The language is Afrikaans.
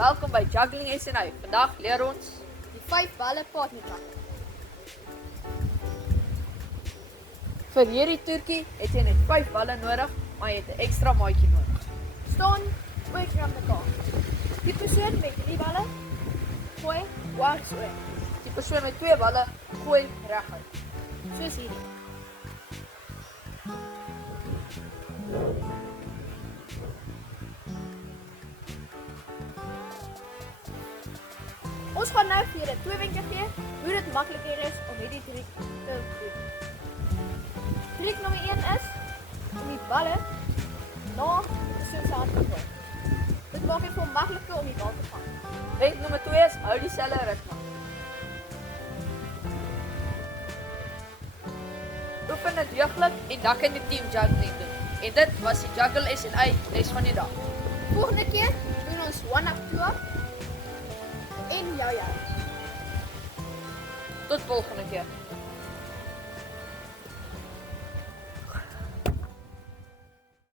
Welkom by Juggling SNA. Vandag leer ons Die 5 balle partnerpak. vir hierdie toertjie het jy net 5 balle nodig, maar jy het 'n ekstra maatjie nodig. Staan oor aan mekaar. Die persoon met 3 balle gooi dwars oor. Die persoon met 2 balle gooi reguit. Soos hierdie. Ons gaan nou vir julle 2 wenke gee hoe dit makliker is om hierdie triek te doen. Triek nommer 1 is om die balle na die persoon se hand te gooi. Dit maak dit vir hom makliker om die bal te vang. Wenk nommer 2 is hou dieselfde ritme. Oefen dit deeglik en dan kan jy team juggling doen. En dit was die Juggle SNA les van die dag. Volgende keer doen ons one up, two up en jou. Tot volgende keer.